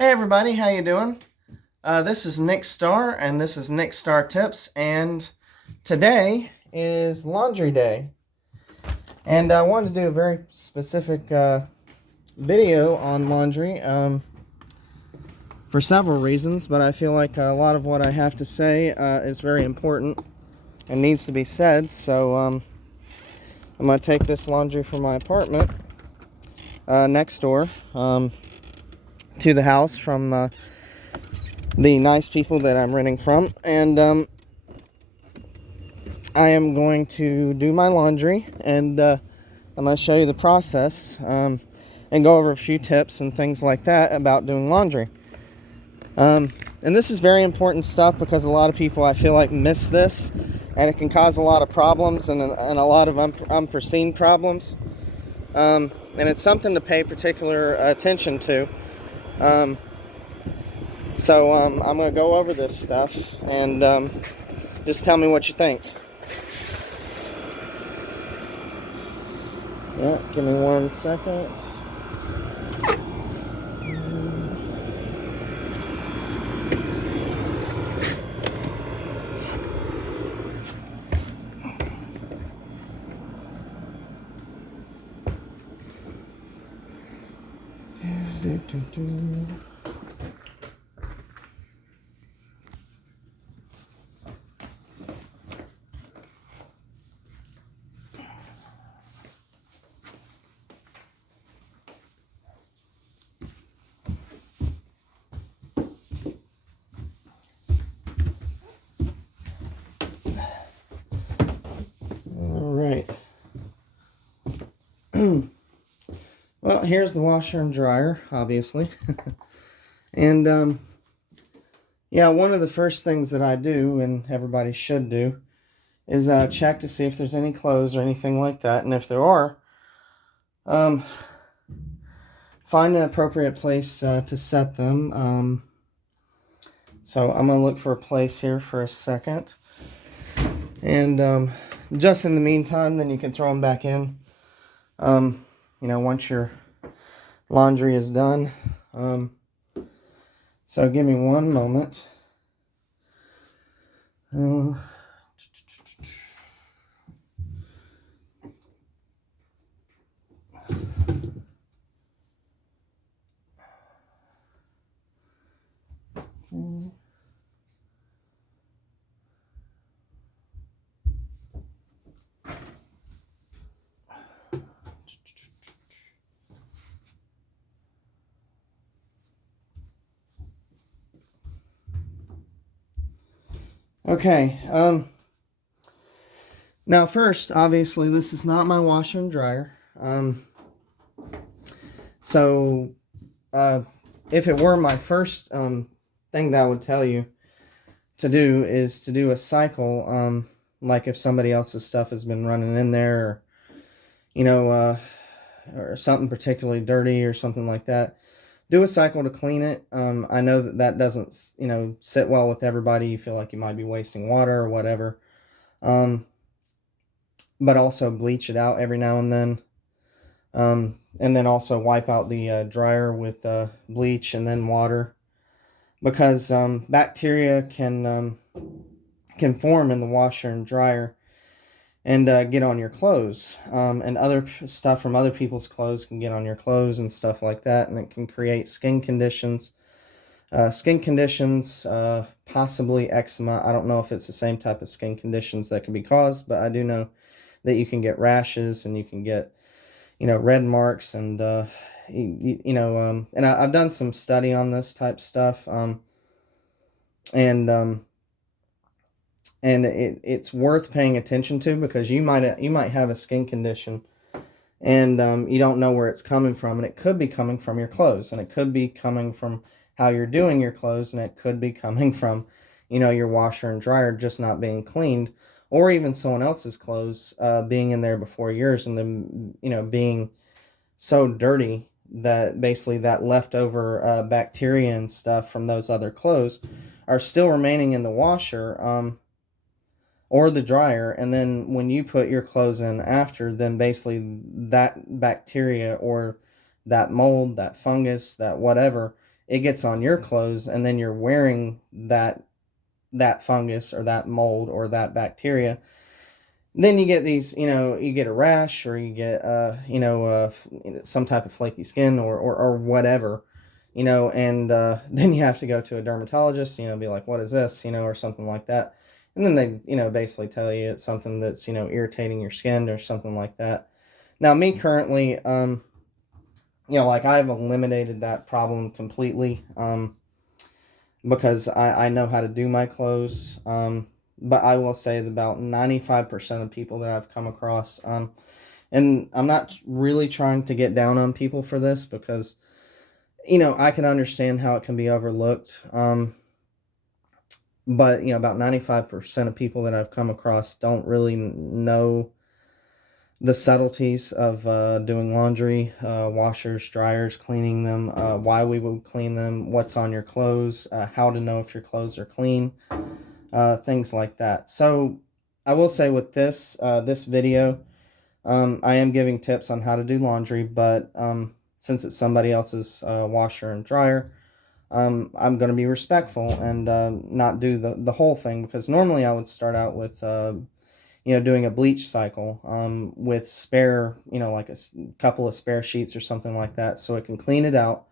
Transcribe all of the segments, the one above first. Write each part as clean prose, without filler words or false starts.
Hey everybody, how you doing? This is NickStar, and this is NickStar Tips, and today is laundry day. And I wanted to do a very specific video on laundry for several reasons, but I feel like a lot of what I have to say is very important and needs to be said, so I'm going to take this laundry from my apartment next door to the house from the nice people that I'm renting from, and I am going to do my laundry, and I'm going to show you the process and go over a few tips and things like that about doing laundry. And this is very important stuff because a lot of people, I feel like, miss this, and it can cause a lot of problems and a lot of unforeseen problems. And it's something to pay particular attention to. So I'm going to go over this stuff and just tell me what you think. Yeah, give me 1 second. All right. Well, here's the washer and dryer, obviously. And yeah, one of the first things that I do, and everybody should do, is check to see if there's any clothes or anything like that. And if there are, find an appropriate place to set them. So I'm going to look for a place here for a second. And just in the meantime, then you can throw them back in. Once your laundry is done. So give me one moment. Okay, now first, obviously, this is not my washer and dryer. So if it were my first thing that I would tell you to do is to do a cycle, like if somebody else's stuff has been running in there, or, or something particularly dirty or something like that. Do a cycle to clean it. I know that doesn't, sit well with everybody. You feel like you might be wasting water or whatever. But also bleach it out every now and then. And then also wipe out the dryer with bleach and then water. Because bacteria can form in the washer and dryer and get on your clothes. And other stuff from other people's clothes can get on your clothes and stuff like that, and it can create skin conditions. Possibly eczema. I don't know if it's the same type of skin conditions that can be caused, but I do know that you can get rashes and you can get, red marks and, and I've done some study on this type stuff. And it's worth paying attention to because you might have a skin condition and you don't know where it's coming from, and it could be coming from your clothes, and it could be coming from how you're doing your clothes, and it could be coming from your washer and dryer just not being cleaned, or even someone else's clothes being in there before yours and them being so dirty that basically that leftover bacteria and stuff from those other clothes are still remaining in the washer or the dryer, and then when you put your clothes in after, then basically that bacteria or that mold, that fungus, that whatever it gets on your clothes, and then you're wearing that fungus or that mold or that bacteria, then you get these, you get a rash, or you get, some type of flaky skin, or whatever, and then you have to go to a dermatologist, be like, what is this, or something like that. And then they, basically tell you it's something that's, irritating your skin or something like that. Now, me currently, like I've eliminated that problem completely, because I know how to do my clothes. But I will say that about 95% of people that I've come across, and I'm not really trying to get down on people for this, because, I can understand how it can be overlooked. But, about 95% of people that I've come across don't really know the subtleties of doing laundry, washers, dryers, cleaning them, why we would clean them, what's on your clothes, how to know if your clothes are clean, things like that. So I will say with this video, I am giving tips on how to do laundry, but since it's somebody else's washer and dryer, I'm going to be respectful and not do the whole thing, because normally I would start out with doing a bleach cycle with spare, like a couple of spare sheets or something like that, so it can clean it out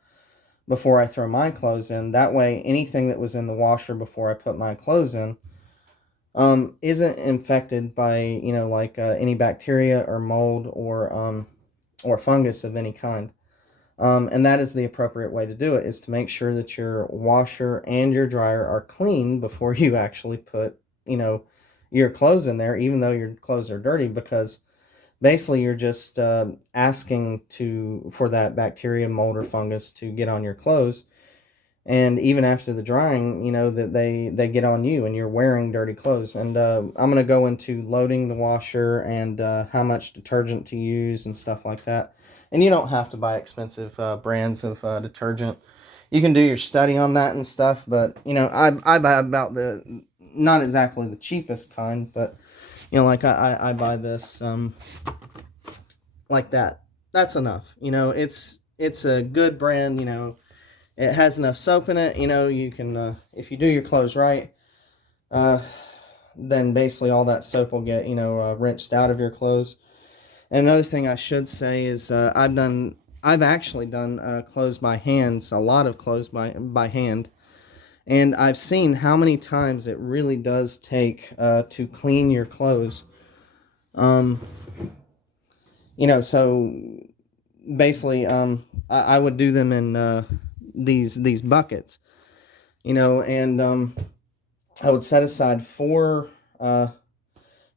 before I throw my clothes in. That way, anything that was in the washer before I put my clothes in isn't infected by, like any bacteria or mold or fungus of any kind. And that is the appropriate way to do it, is to make sure that your washer and your dryer are clean before you actually put, your clothes in there, even though your clothes are dirty, because basically you're just asking for that bacteria, mold, or fungus to get on your clothes. And even after the drying, that they get on you, and you're wearing dirty clothes. And I'm going to go into loading the washer and how much detergent to use and stuff like that. And you don't have to buy expensive brands of detergent. You can do your study on that and stuff, but, I buy about not exactly the cheapest kind, but, like I buy this like that. That's enough. It's a good brand, it has enough soap in it, you can, if you do your clothes right, then basically all that soap will get, rinsed out of your clothes. And another thing I should say is I've actually done clothes by hands, a lot of clothes by hand. And I've seen how many times it really does take to clean your clothes. So basically, I would do them in these buckets, and I would set aside 4,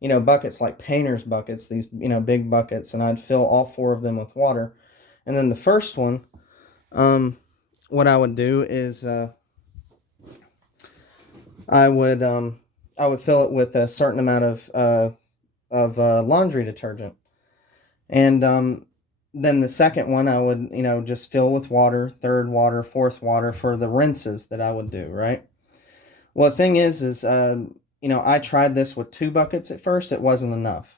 buckets, like painter's buckets, these, big buckets, and I'd fill all 4 of them with water. And then the first one, what I would do is I would fill it with a certain amount of laundry detergent, and then the second one I would just fill with water, third water, fourth water, for the rinses that I would do, right? Well, the thing is I tried this with 2 buckets at first. It wasn't enough,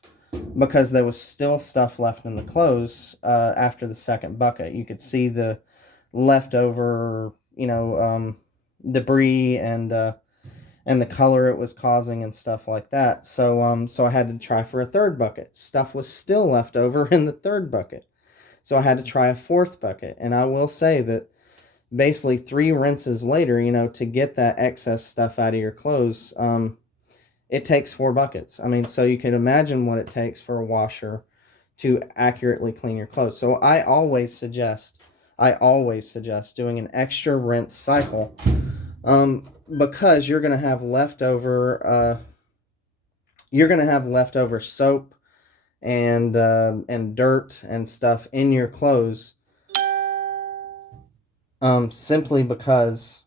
because there was still stuff left in the clothes after the second bucket. You could see the leftover, debris and the color it was causing and stuff like that. So I had to try for a third bucket. Stuff was still left over in the third bucket. So I had to try a fourth bucket. And I will say that basically 3 rinses later, to get that excess stuff out of your clothes, it takes 4 buckets. I mean, so you can imagine what it takes for a washer to accurately clean your clothes. So I always suggest doing an extra rinse cycle, because you're going to have leftover soap and dirt and stuff in your clothes, simply because